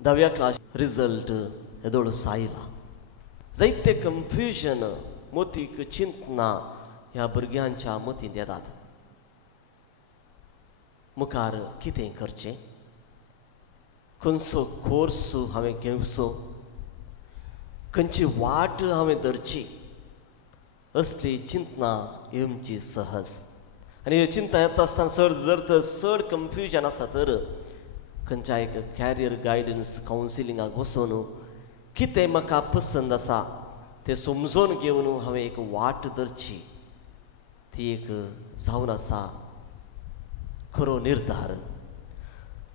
10व्या class result येदोळू सायला जायते confusion मोतीक चिंतना ह्या भुरग्यांच्या मतींत येतात. मुखार कितें करचें, खंयचो कोर्स हांवें घेवचो, खंयची वाट हांवें धरची, असली चिंतना येवची सहज. आनी ही चिंता येता आसतना चड कन्फ्युजन आसा तर खंयच्या एक कॅरियर गायडन्स कावन्सिलिंगाक वचून कितें म्हाका पसंद आसा तें समजून घेवन हांवें एक वाट धरची. ती एक जावन आसा खरो निर्धार.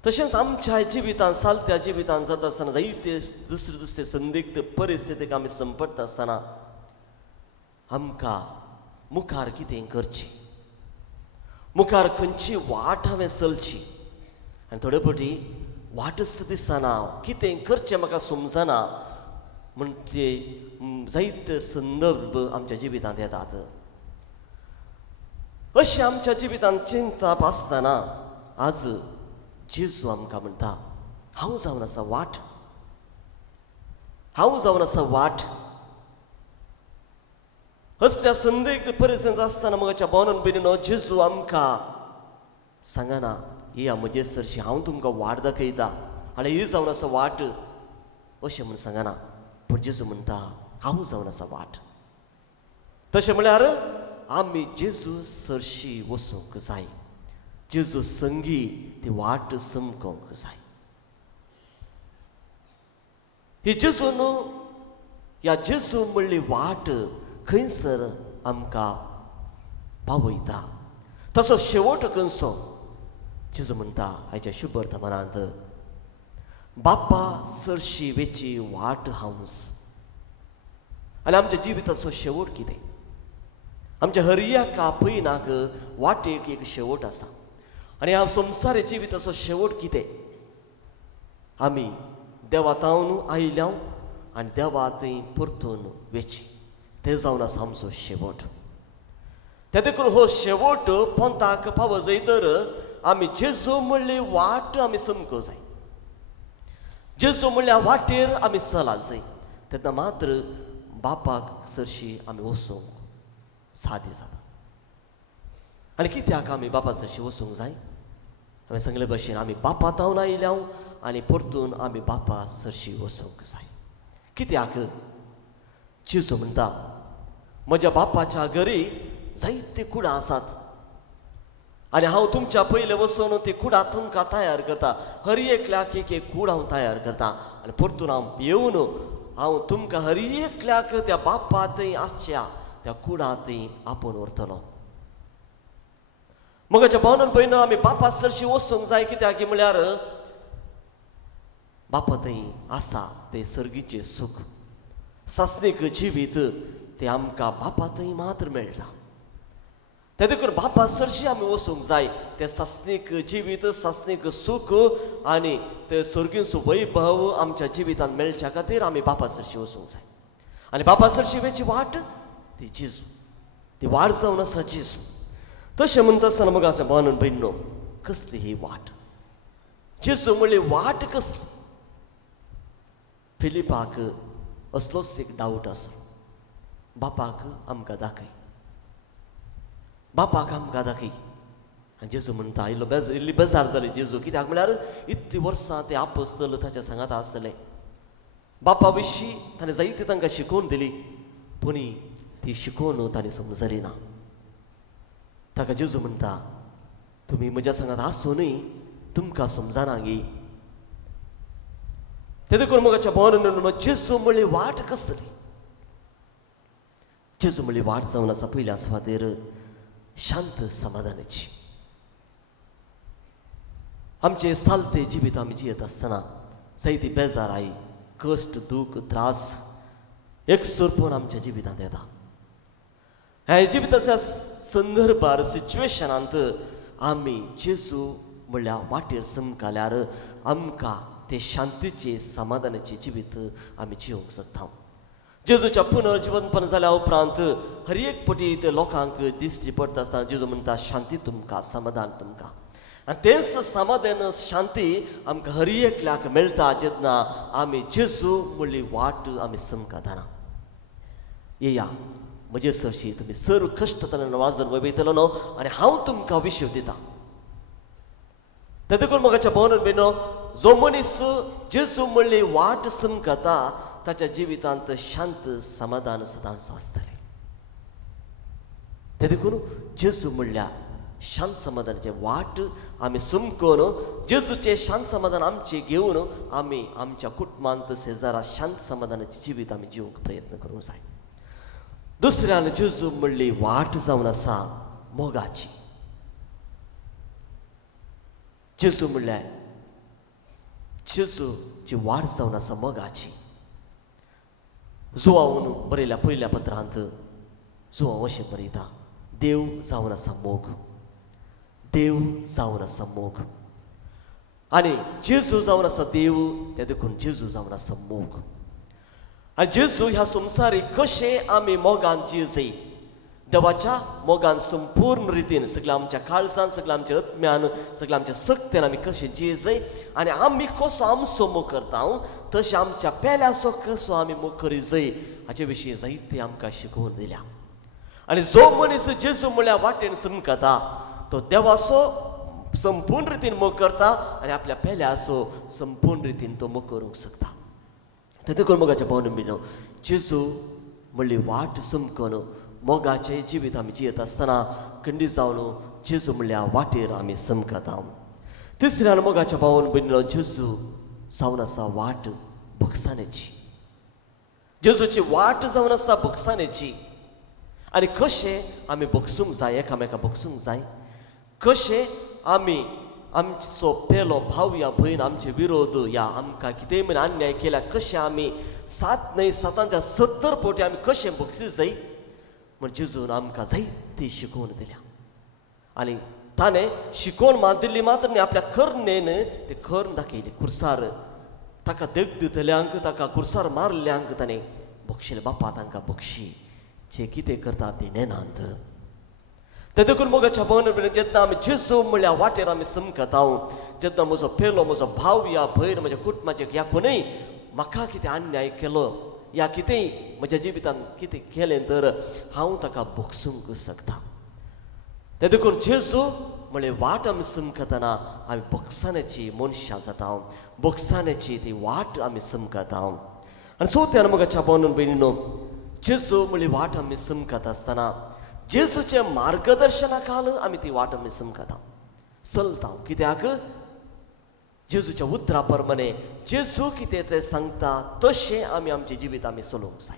तशेंच आमच्या जिवितांत सालत्या जिवितांत जाता आसतना जायते दुसरे संदिग्ध परिस्थितीक आमी संपडटा आसतना आमकां मुखार कितें करचें, मुखार खंयची वाट हांवें चलची. आनी थोडे फावटी वाटच दिसना, कितें करचें म्हाका समजना म्हण ते जायते संदर्भ आमच्या जिवितांत येतात. अशें आमच्या जिवितांत चिंता आसतना आज जेजू आमकां म्हणटा, हांव जावन आसा वाट, हांव जावन आसा वाट. असल्या संदिग्ध परिस्थितींत आसतना म्हज्या भावनान भयणीनो जेजू आमकां सांगना ही म्हजे सरशी हांव तुमकां वाट दाखयता आनी ही जावन आसा वाट अशें म्हूण सांगना. पूण जेजू म्हणटा हांव जावन आसा वाट. तशें म्हळ्यार आमी जेजू सरशी वचूंक जाय, जेजू संगी ती वाट समकोंक जाय. ही जेजू न्हू, ह्या जेजू म्हणली वाट खंयसर आमकां पावयता. तसो शेवट खंयचो जेजू म्हणटा हाच्या शुभ वर्तमानांत बाप्पा सरशी वेची वाट हांवच. आनी आमच्या जिविताचो शेवट कितें, आमच्या हरियाका पयनाक वाटेक एक शेवट आसा. आनी ह्या संवसारी जिविताचो शेवट कितें, आमी देवातावन आयल्या आनी देवा थंय परतून वेची, तें जावन आसा आमचो शेवट. ते देखून हो शेवट पोंताक पाव जाय तर आमी जेजू म्हणली वाट आमी समको जाय, जेजू म्हणल्या वाटेर आमी चला जाय. तेन्ना मात्र बापाक सरशी आमी वचूंक सादी जाता. आनी कित्याक आमी बापा सरशी वचूंक जाय, हांवें सांगले भशेन आमी बापा तावन आयल्या आनी परतून आमी बापा सरशी वचूंक जाय. कित्याक जेजू म्हणटा म्हज्या बापाच्या घरी जायते कुडां आसात आनी हांव तुमच्या पयले वचून ती कुडां तुमकां तयार करता. हर एकल्याक एक एक कूड हांव तयार करता आनी परतून हांव येवन हांव तुमकां हर एकल्याक त्या बापा थंय आसच्या त्या कुडां थंय आपोवन व्हरतलो. म्हज्या भावनान भयणो आमी बापा सरशी वचूंक जाय. कित्याक म्हळ्यार बापा थंय आसा तें सर्गीचें सूख, सासणीक जिवीत तें आमकां बापा थंय मात्र मेळटा. ते देखून बापा सरशी आमी वचूंक जाय. तें सासणीक जिवीत, सासणीक सूख आनी तें सर्गीचो वैभव आमच्या जिवितांत मेळच्या खातीर आमी बापा सरशी वचूंक जाय. आनी बापा सरशी वेची वाट ती जेजू, ती वाट जावन आसा जेजू. तशें म्हणटा आसतना म्हाका अशें भावनान भयणो कसली ही वाट, जेजू म्हणली वाट कसली. फिलिपाक असलोच एक डावट आसलो, बापाक आमकां दाखय, बापाक आमकां दाखय. आनी जेजू म्हणटा इल्ली बेजार जाली जेजू. कित्याक म्हळ्यार इतलीं वर्सां ते आपोस्तल ताच्या सांगात आसले, बापा विशीं ताणें जायती तांकां शिकोवन दिली, पूण ती शिकोवन तांणी समजली ना. ताका जेजू म्हणटा तुमी म्हज्या सांगात आसूनय तुमकां समजना गे. ते देखून म्हज्या भावनान जेजू म्हणली वाट कसली, जेजू म्हणली वाट जावन आसा पयल्या सुवातेर शांत समाधानाची. आमचे सालते जिवीत आमी जियेत आसतना जायती बेजाराई, कश्ट, दूख, त्रास एकसरपून आमच्या जिवितांत येता. ह्या जिविताच्या संदर्भार सिच्युएशनांत आमी जेजू म्हणल्या वाटेर समकाल्यार आमकां ते शांतीचे समाधानाचे जिवीत आमी जिवंक शकता. जेजूच्या पुनर्जीवनपण जाल्या उपरांत हर एक पटी ते लोकांक दिश्टी पडटा आसतना जेजू म्हणटा शांती तुमकां, समाधान तुमकां. आणि तेच समाधान शांती आमकां हर एकल्याक मेळटा जेन्ना आमी जेजू म्हणली वाट आमी समकताना. येया म्हजे सरशी तुमी सर्व कश्टतल्यान वाजून वयतलो न्हू आनी हांव तुमकां विशय दिता. ते देखून मोगाच्या भोवनान बेनो जो मनीस जेजू म्हणली वाट समकता ताच्या जिवितांत शांत समाधान सदांच आसतलें. ते देखून जेजू म्हणल्या शांत समाधानाचे वाट आमी समकून जेजूचे शांत समाधान आमचे घेवन आमी आमच्या कुटुंबांत शेजारा शांत समाधानाचे जिवीत आमी जिवंक प्रयत्न करूंक जाय. दुसऱ्यान जेजू म्हणली वाट जावन आसा मोगाची. जेजू म्हणल्यार जेजूची वाट जावन आसा मोगाची. जुआवन बरयल्या पयल्या पत्रांत जुआव अशें बरयता, देव जावन आसा मोग, देव जावन आसा मोग. आनी जेजू जावन आसा देव, ते देखून जेजू जावन आसा मोग. आनी जेजू ह्या संवसारीक कशें आमी मोगान जियेजय, देवाच्या मोगान संपूर्ण रितीन सगळ्या आमच्या काळजान, सगळ्या आमच्या आत्म्यान, सगळ्या आमच्या सक्तेन आमी कशें जियेजय आनी आमी कसो आमचो मोग करता तशें आमच्या पेल्याचो कसो आमी मोग करी जय हाचे विशीं जायते आमकां शिकोवन दिल्या. आनी जो मनीस जेजू म्हळ्यार वाटेन समकता तो देवाचो संपूर्ण रितीन मोग करता आनी आपल्या पेल्याचो संपूर्ण रितीन तो मोग करूंक शकता. ते देखून मोगाच्या भोवनान बिनो जेजू म्हणली वाट समकून मोगाचें जिवीत आमी जियेत आसतना खंडीत जावन जेजू म्हणल्या वाटेर आमी समकता. तिसऱ्यान मोगाच्या भावान बिनो जेजू जावन आसा वाट भोगसाणेची. जेजूची वाट जावन आसा भोगसाणेची. आनी कशें आमी भोगसूंक जाय, एकामेका भोगसूंक जाय, कशें आमी आमचो पेलो भाव या भयण आमचे विरोध या आमकां कितेंय म्हण अन्याय केल्या कशें आमी 7 न्हय 70 पोटी आमी कशें भोगसी जाय म्हण जेजून आमकां जायती शिकोवन दिल्या. आनी ताणें शिकोवन दिल्ली मात्र न्ही, आपल्या कर्णेन ते कर्ण दाखयली. कुर्सार ताका देग दितल्यांक, ताका कुर्सार मारल्यांक ताणें भोगशिल्ले बापा तांकां बक्षी जे कितें करता ते नेनांत. ते देखून मोगाच्या भोवनान जेन्ना आमी जेजू म्हणल्यार वाटेर आमी समकता, जेन्ना म्हजो पेलो, म्हजो भाव या भयण, म्हज्या कुटुंबाचे ह्या कोणूय म्हाका कितें अन्याय केलो या कितेंय म्हज्या जिवितान कितें केलें तर हांव ताका भोगसूंक शकता. ते देखून जेजू म्हळ्यार वाट आमी समकतना आमी भोगसाणेची मनशां जाता, भोगसाणेची ती वाट आमी समकता. आनी चवथ्यान मोगाच्या भोवनान भयणीनो जेजू म्हळ्यार वाट आमी समकता आसतना जेजूचे मार्गदर्शना खाल आमी ती वाट आमी समकता, चलता. कित्याक जेजूच्या उतरा प्रमाणे जेजू कितें तें सांगता तशें आमी आमचें जिवीत आमी चलोवंक जाय.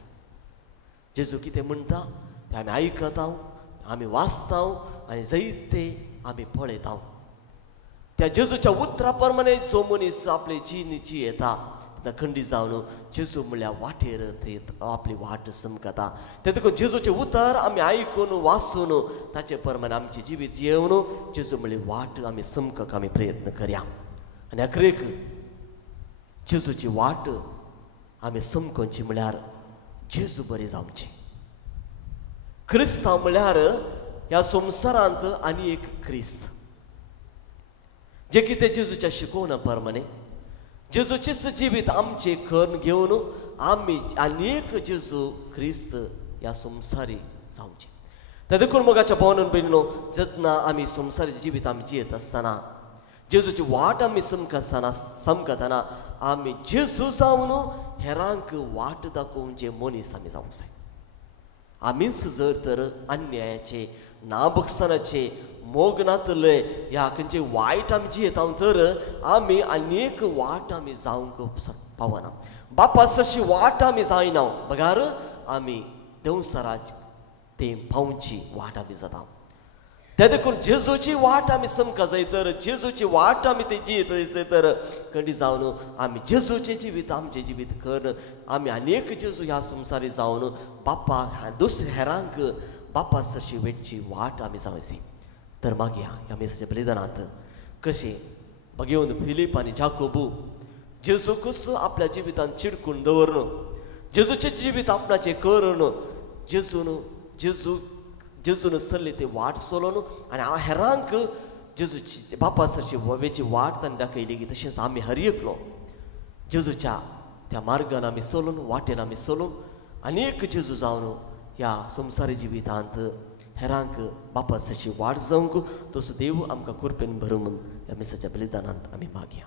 जेजू कितें म्हणटा तें आमी आयकता, आमी वाचता आनी जायते आमी पळयता. त्या जेजूच्या उतरा प्रमाणे जो मनीस आपली जीण जियेता खंडीत जावन जेजू म्हणल्यार वाटेर ते आपली वाट समकता. ते देखून जेजूचे उतर आमी आयकून वाचून ताचे प्रमाणे आमचे जिवीत जियेवन जेजू म्हणल्यार वाट आमी समकक आमी प्रयत्न करया. आनी अखेरेक जेजूची वाट आमी समकोवची म्हळ्यार जेजू बरी जावची. क्रिस्तांव म्हळ्यार ह्या संवसारांत आनी एक क्रिस्त जे कितें जेजूच्या शिकोवना प्रमाणे जेजूचेच जिवीत आमचे कर्ण घेवन आमी आनीक जेजू क्रिस्त ह्या संवसारी जावचे. ते देखून मोगाच्या भोवनान भयणीनो जेन्ना आमी संवसारीचें जिवीत आमी जियेत आसतना जेजूची वाट आमी समकतना आमी जेजू जावन हेरांक वाट दाखोवचे मनीस आमी जावंक जाय. आमीच जर तर अन्यायाचे, नाभोगसाणाचे, मोग नातले ह्या खंयचे वायट आमी जियेता तर आमी आनीक वाट आमी जावंक पावना. बापा तशी वाट आमी जायना बगार आमी देवसराज ते पावची वाट आमी जाता. ते देखून जेजूची वाट आमी समका जाय तर जेजूची वाट आमी ते जियेत तर खंडी जावन आमी जेजूचें जिवीत आमचें जिवीत कर आमी आनीक जेजू ह्या संवसारी जावन बापा दुसऱ्या हेरांक बापा सरशी वेटची वाट आमी जावची. तर मागया ह्या मेसाच्या बलिदानांत कशें घेवन फिलीप आनी जाकोबू जेजू कसो आपल्या जिवितान चिडकून दवरून जेजूचें जिवीत आपणाचें करून जेजून चल्ली ती वाट चलोवन आनी हेरांक जेजूची बापासरची ववेची वाट ताणें दाखयली की तशेंच आमी हर एकलो जेजूच्या त्या मार्गान आमी चलून वाटेन आमी चलून अनेक जेजू जावन ह्या संवसारी जिवितांत हेरांक बापासरची वाट जावंक तसो देव आमकां कृपेन भरूं म्हूण ह्या मिसाच्या बलिदानांत आमी मागया.